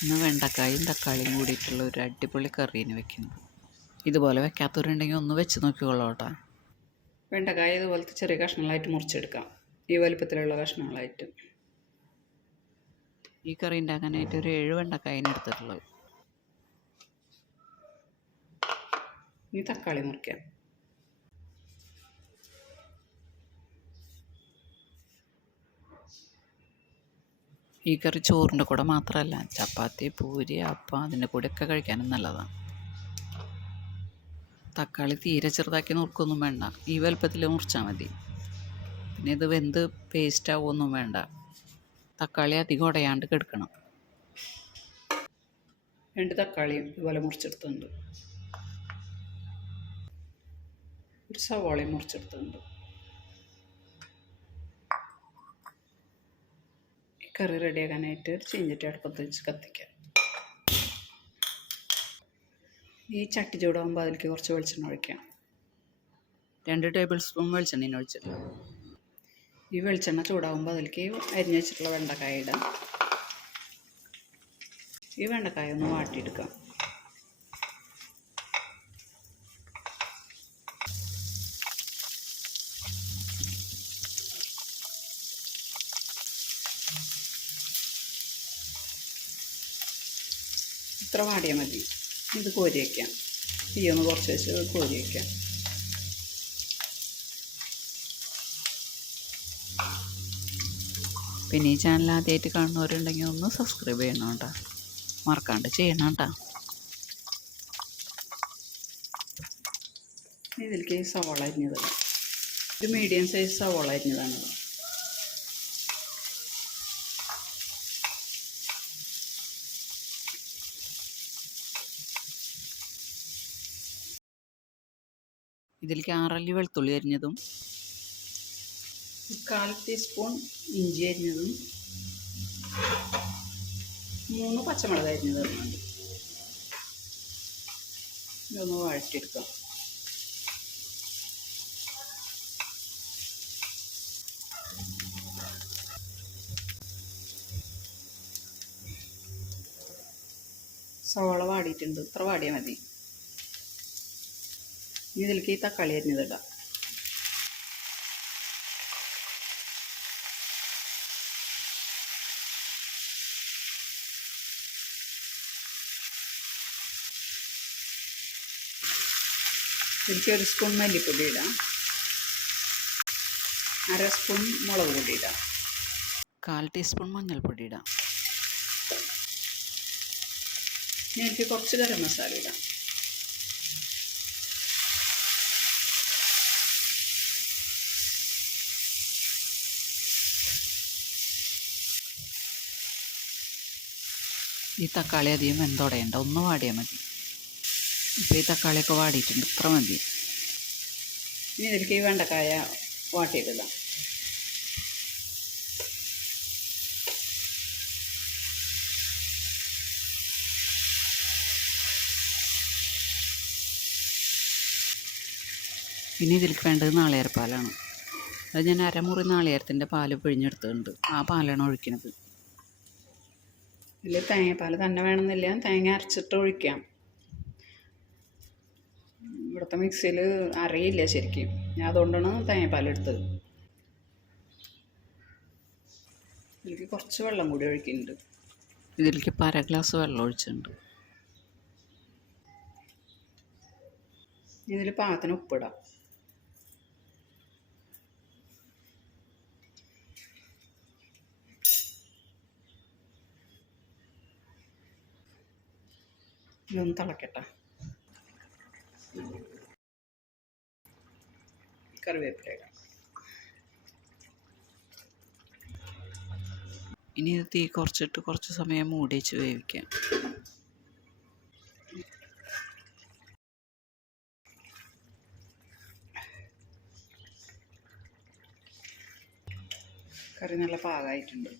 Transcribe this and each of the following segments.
ഇന്ന് വെണ്ടക്കായും തക്കാളിയും കൂടിയിട്ടുള്ള ഒരു അടിപൊളി കറിയാണ് വെക്കുന്നത്. ഇതുപോലെ വെക്കാത്തവരുണ്ടെങ്കിൽ ഒന്ന് വെച്ച് നോക്കിക്കോളൂ കേട്ടോ. വെണ്ടക്കായ ഇതുപോലത്തെ ചെറിയ കഷ്ണങ്ങളായിട്ട് മുറിച്ചെടുക്കാം, ഈ വലുപ്പത്തിലുള്ള കഷ്ണങ്ങളായിട്ട്. ഈ കറി ഉണ്ടാക്കാനായിട്ട് ഒരു 7 വെണ്ടക്കായാണ് എടുത്തിട്ടുള്ളത്. ഇനി തക്കാളി മുറിക്കാം. ഈ കറി ചോറിൻ്റെ കൂടെ മാത്രമല്ല, ചപ്പാത്തി, പൂരി, അപ്പം അതിൻ്റെ കൂടെയൊക്കെ കഴിക്കാനും നല്ലതാണ്. തക്കാളി തീരെ ചെറുതാക്കി നുറുക്കൊന്നും വേണ്ട, ഈ വലുപ്പത്തിൽ മുറിച്ചാൽ മതി. പിന്നെ ഇത് വെന്ത് പേസ്റ്റ് ആവുമൊന്നും വേണ്ട. തക്കാളി അധികം ഉടയാണ്ട് കിടക്കണം. 2 തക്കാളിയും ഇതുപോലെ മുറിച്ചെടുത്തുണ്ട്. ഒരു സവാളയും മുറിച്ചെടുത്തുണ്ട്. കറി റെഡിയാക്കാനായിട്ട് ഒരു ചീഞ്ചട്ടി അടുപ്പത്ത് വെച്ച് കത്തിക്കാം. ഈ ചട്ടി ചൂടാകുമ്പോൾ അതിലേക്ക് കുറച്ച് വെളിച്ചെണ്ണ ഒഴിക്കാം. 2 ടേബിൾ സ്പൂൺ വെളിച്ചെണ്ണ ഒഴിച്ചിട്ടുണ്ട്. ഈ വെളിച്ചെണ്ണ ചൂടാകുമ്പോൾ അതിലേക്ക് അരിഞ്ഞ് വെച്ചിട്ടുള്ള വെണ്ടക്കായ ഇടാം. ഈ വെണ്ടക്കായ ഒന്ന് വാട്ടിയെടുക്കാം. ഇത്ര വാടിയാൽ മതി. ഇത് കോരി വയ്ക്കാം. തീയൊന്ന് കുറച്ച് വെച്ച് കോരി വയ്ക്കാം. പിന്നെ ഈ ചാനൽ ആദ്യമായിട്ട് കാണുന്നവരുണ്ടെങ്കിൽ ഒന്ന് സബ്സ്ക്രൈബ് ചെയ്യണം കേട്ടോ, മറക്കാണ്ട് ചെയ്യണം കേട്ടോ. ഇതിലേക്ക് സവാള അരിഞ്ഞതാണ്, ഒരു മീഡിയം സൈസ് സവാള അരിഞ്ഞതാണ്. ഇതിലേക്ക് 6 അല്ലി വെളുത്തുള്ളി അരിഞ്ഞതും 1/4 ടീസ്പൂൺ ഇഞ്ചി അരിഞ്ഞതും 3 പച്ചമുളക് അരിഞ്ഞത് ഇടുന്നുണ്ട്. ഇതൊന്ന് വഴറ്റിയെടുക്കാം. സവാള വാടിയിട്ടുണ്ട്, ഇത്ര വാടിയാൽ മതി. ഇനി ഇതിലേക്ക് ഈ തക്കാളി അരിഞ്ഞതിടാം. ഇതിലേക്ക് 1 സ്പൂൺ മല്ലിപ്പൊടി ഇടാം. 1/2 സ്പൂൺ മുളക് പൊടി ഇടാം. 1/4 ടീസ്പൂൺ മഞ്ഞൾപ്പൊടി ഇടാം. ഇനി എനിക്ക് കുറച്ച് ഗരം മസാല ഇടാം. ഈ തക്കാളി അധികം വെന്തുടയണ്ട, ഒന്ന് വാടിയാൽ മതി. ഇപ്പോൾ ഈ തക്കാളിയൊക്കെ വാടിയിട്ടുണ്ട്, ഇത്ര മതി. ഇനി ഇതിലേക്ക് ഈ വെണ്ടക്കായ വാട്ടിയിട്ടിടാം. ഇനി ഇതിലേക്ക് വേണ്ടത് നാളികേരപ്പാലാണ്. അത് ഞാൻ അരമുറി നാളികേരത്തിൻ്റെ പാല് പിഴിഞ്ഞെടുത്തിട്ടുണ്ട്, ആ പാലാണ് ഒഴിക്കുന്നത്. ഇതിൽ തേങ്ങാപ്പാൽ തന്നെ വേണമെന്നില്ല, തേങ്ങ അരച്ചിട്ട് ഒഴിക്കാം. ഇവിടുത്തെ മിക്സിയിൽ അറിയില്ല ശരിക്കും, ഞാൻ അതുകൊണ്ടാണ് തേങ്ങാപ്പാൽ എടുത്തത്. ഇതിലേക്ക് കുറച്ച് വെള്ളം കൂടി ഒഴിക്കുന്നുണ്ട്. ഇതിലേക്ക് 1/2 ഗ്ലാസ് വെള്ളം ഒഴിച്ചിട്ടുണ്ട്. ഇതിൽ പാകത്തിന് ഉപ്പിടാം. ഇതൊന്ന് തിളക്കട്ടെ. കറിവേപ്പില ഇടാം. ഇനി ഇത് തീ കുറച്ചിട്ട് കുറച്ച് സമയം മൂടി വെച്ച് വേവിക്കാം. കറി നല്ല പാകമായിട്ടുണ്ട്.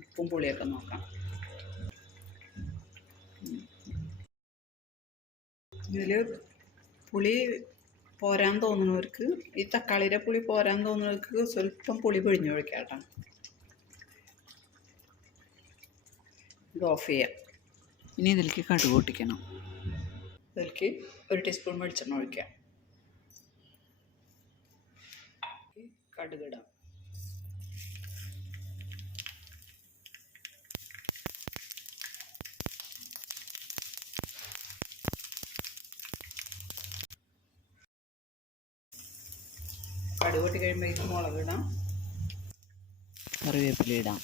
ഉപ്പും പുളിയൊക്കെ നോക്കാം. ഇതിൽ പുളി പോരാൻ തോന്നുന്നവർക്ക്, ഈ തക്കാളിയുടെ പുളി പോരാൻ തോന്നുന്നവർക്ക് സ്വല്പം പുളി പിഴിഞ്ഞൊഴിക്കാം കേട്ടോ. ഇത് ഓഫ് ചെയ്യാം. ഇനി ഇതിലേക്ക് കടുക് പൊട്ടിക്കണം. ഇതിലേക്ക് 1 ടീസ്പൂൺ വെളിച്ചെണ്ണ ഒഴിക്കാം. കടുക് ഇടാം. കടുക് പൊട്ടി കഴിയുമ്പോൾ മുളക് ഇടാം. കറിവേപ്പില ഇടാം.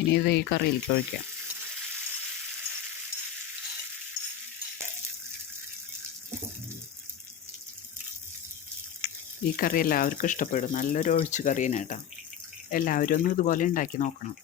ഇനി ഇത് ഈ കറിയിലേക്ക് ഒഴിക്കാം. ഈ കറി എല്ലാവർക്കും ഇഷ്ടപ്പെടും. നല്ലൊരു ഒഴിച്ചു കറിയാണ് കേട്ടോ. എല്ലാവരും ഒന്ന് ഇതുപോലെ ഉണ്ടാക്കി നോക്കണം.